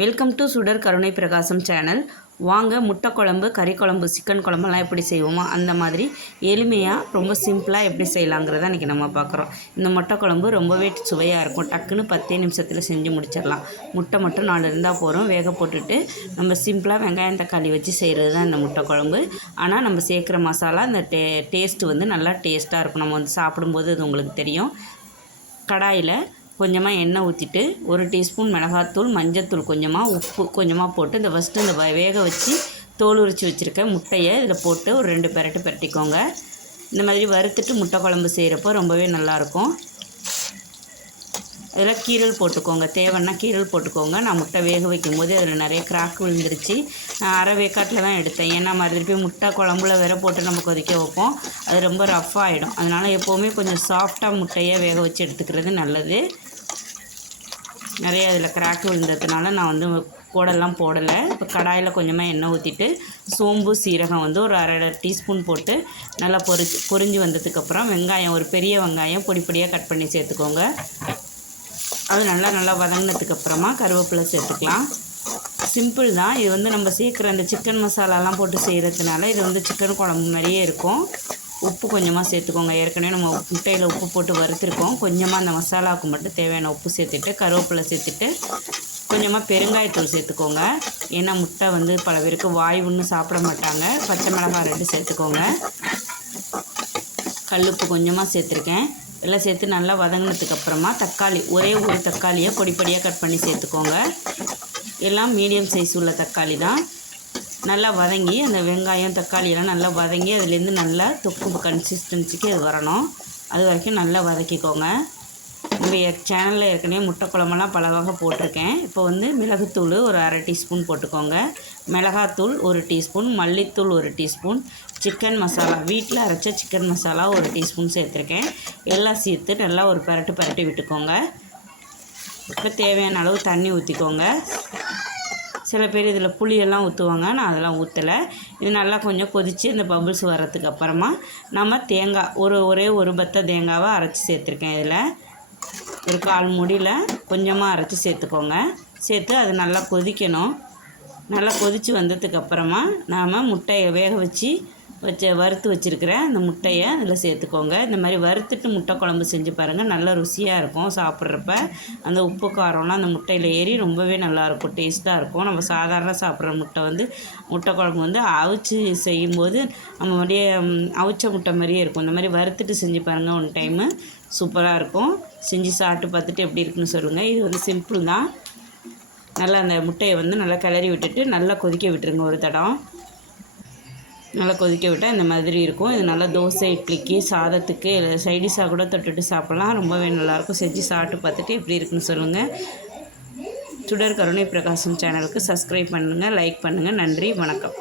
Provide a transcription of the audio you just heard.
Welcome to சுடர் கருணை பிரகாசம் சேனல் வாங்க முட்டை குழம்பு கறி குழம்பு சிக்கன் குழம்புலாம் எப்படி செய்வோமோ அந்த மாதிரி எளிமையாக ரொம்ப சிம்பிளாக எப்படி செய்யலாங்கிறத இன்றைக்கி நம்ம பார்க்குறோம். இந்த முட்டை குழம்பு ரொம்பவே சுவையாக இருக்கும். டக்குன்னு பத்தே நிமிஷத்தில் செஞ்சு முடிச்சிடலாம். முட்டை மட்டும் நாலு இருந்தால் போகிறோம் வேக போட்டுட்டு நம்ம சிம்பிளாக வெங்காயம் தக்காளி வச்சு செய்கிறது தான் இந்த முட்டை குழம்பு. ஆனால் நம்ம சேர்க்குற மசாலா இந்த டே டேஸ்ட்டு வந்து நல்லா டேஸ்ட்டாக இருக்கும். நம்ம வந்து சாப்பிடும்போது அது உங்களுக்கு தெரியும். கடாயில் கொஞ்சமாக எண்ணெய் ஊற்றிட்டு ஒரு டீஸ்பூன் மிளகாத்தூள் மஞ்சத்தூள் கொஞ்சமாக உப்பு கொஞ்சமாக போட்டு இந்த ஃபஸ்ட்டு இந்த வ- வேக வச்சு தோல் உரித்து வச்சுருக்க முட்டையை இதில் போட்டு ஒரு ரெண்டு பெரட்டு பெரட்டிக்கோங்க. இந்த மாதிரி வறுத்துட்டு முட்டை குழம்பு செய்கிறப்போ ரொம்பவே நல்லாயிருக்கும். அதில் கீரல் போட்டுக்கோங்க. தேவைன்னா கீரல் போட்டுக்கோங்க. நான் முட்டை வேக வைக்கும் போது அதில் நிறைய கிராக் விழுந்துருச்சு. நான் அரை வேக்காட்டில் தான் எடுத்தேன். ஏன்னா மறுபடியும் போய் முட்டை குழம்புல வேற போட்டு நம்ம கொதிக்க வைப்போம். அது ரொம்ப ரஃப் ஆகிடும் அதனால் எப்போவுமே கொஞ்சம் சாஃப்டாக முட்டையை வேக வச்சு எடுத்துக்கிறது நல்லது. நிறைய அதில் கிராக் விழுந்ததுனால நான் வந்து கூடெல்லாம் போடலை. இப்போ கடாயில் கொஞ்சமாக எண்ணெய் ஊற்றிட்டு சோம்பு சீரகம் வந்து ஒரு அரை டீஸ்பூன் போட்டு நல்லா பொரிச்சு பொரிஞ்சு வந்ததுக்கப்புறம் வெங்காயம் ஒரு பெரிய வெங்காயம் பொடி பொடியாக கட் பண்ணி சேர்த்துக்கோங்க. அது நல்லா நல்லா வதங்கினதுக்கு அப்புறமா கருவேப்பிலை சேர்த்துக்கலாம். சிம்பிள் தான். இது வந்து நம்ம சேர்க்குற அந்த சிக்கன் மசாலாலாம் போட்டு செய்கிறதுனால இது வந்து சிக்கன் குழம்பு மாதிரியே இருக்கும். உப்பு கொஞ்சமாக சேர்த்துக்கோங்க. ஏற்கனவே நம்ம முட்டையில் உப்பு போட்டு வறுத்துருக்கோம். கொஞ்சமாக அந்த மசாலாவுக்கு மட்டும் தேவையான உப்பு சேர்த்துட்டு கருவேப்பிலை சேர்த்துட்டு கொஞ்சமாக பெருங்காயத்தூள் சேர்த்துக்கோங்க. ஏன்னா முட்டை வந்து பல பேருக்கு வாய்வுன்னு சாப்பிட மாட்டாங்க. பச்சை மிளகாய் ரெண்டு சேர்த்துக்கோங்க. கல்லுப்பு கொஞ்சமாக சேர்த்துருக்கேன். எல்லாம் சேர்த்து நல்லா வதங்கினதுக்கு அப்புறமா தக்காளி ஒரே ஒரு தக்காளியை பொடி பொடியாக கட் பண்ணி சேர்த்துக்கோங்க. எல்லாம் மீடியம் சைஸ் உள்ள தக்காளி தான். நல்லா வதங்கி அந்த வெங்காயம் தக்காளியெல்லாம் நல்லா வதங்கி அதுலேருந்து நல்லா தொக்கு கன்சிஸ்டன்சிக்கு அது வரணும். அது வரைக்கும் நல்லா வதக்கிக்கோங்க. என்னுடைய சேனலில் ஏற்கனவே முட்டை குழம்பெல்லாம் பல வகை போட்டிருக்கேன். இப்போ வந்து மிளகுத்தூள் ஒரு அரை டீஸ்பூன் போட்டுக்கோங்க. மிளகாத்தூள் ஒரு டீஸ்பூன் மல்லித்தூள் ஒரு டீஸ்பூன் சிக்கன் மசாலா வீட்டில் அரைச்ச சிக்கன் மசாலா ஒரு டீஸ்பூன் சேர்த்துருக்கேன். எல்லாம் சேர்த்து நல்லா ஒரு பரட்டு பரட்டி விட்டுக்கோங்க. இப்போ தேவையான அளவு தண்ணி ஊற்றிக்கோங்க சில பேர் இதில் புளியெல்லாம் ஊற்றுவாங்க நான் அதெல்லாம் ஊற்றலை இது நல்லா கொஞ்சம் கொதித்து இந்த பபுள்ஸ் வர்றதுக்கு அப்புறமா நம்ம தேங்காய் ஒரு ஒரே ஒரு பத்த தேங்காவை அரைச்சி சேர்த்துருக்கேன் இதில். ஒரு கால் முடியில் கொஞ்சமாக அரைச்சி சேர்த்துக்கோங்க. சேர்த்து அது நல்லா கொதிக்கணும். நல்லா கொதித்து வந்ததுக்கு அப்புறமா நாம் முட்டையை வேக வச்சு வச்ச வறுத்து வச்சுருக்கிற அந்த முட்டையை அதில் சேர்த்துக்கோங்க. இந்த மாதிரி வறுத்துட்டு முட்டை குழம்பு செஞ்சு பாருங்கள் நல்ல ருசியாக இருக்கும் சாப்பிட்றப்ப. அந்த உப்பு காரம்லாம் அந்த முட்டையில் ஏறி ரொம்பவே நல்லாயிருக்கும் டேஸ்ட்டாக இருக்கும். நம்ம சாதாரண சாப்பிட்ற முட்டை வந்து முட்டை குழம்பு வந்து அவிச்சு செய்யும்போது நம்ம அப்படியே அவிச்ச முட்டை மாதிரியே இருக்கும். இந்த மாதிரி வறுத்துட்டு செஞ்சு பாருங்கள் ஒன் டைமு சூப்பராக இருக்கும். செஞ்சு சாப்பிட்டு பார்த்துட்டு எப்படி இருக்குன்னு சொல்லுங்கள் இது வந்து சிம்பிள் தான். நல்லா அந்த முட்டையை வந்து நல்லா கிளறி விட்டுட்டு நல்லா கொதிக்க விட்டுருங்க ஒரு தடம். நல்லா கொதிக்க விட்டால் இந்த மாதிரி இருக்கும். இது நல்லா தோசை இட்லிக்கு சாதத்துக்கு சைடிஷாக கூட தொட்டுட்டு சாப்பிட்லாம். ரொம்பவே நல்லாயிருக்கும். செஞ்சு சாப்பிட்டு பார்த்துட்டு எப்படி இருக்குன்னு சொல்லுங்கள் சுடர் கருணை பிரகாசம் சேனலுக்கு சப்ஸ்கிரைப் பண்ணுங்கள் லைக் பண்ணுங்கள் நன்றி வணக்கம்.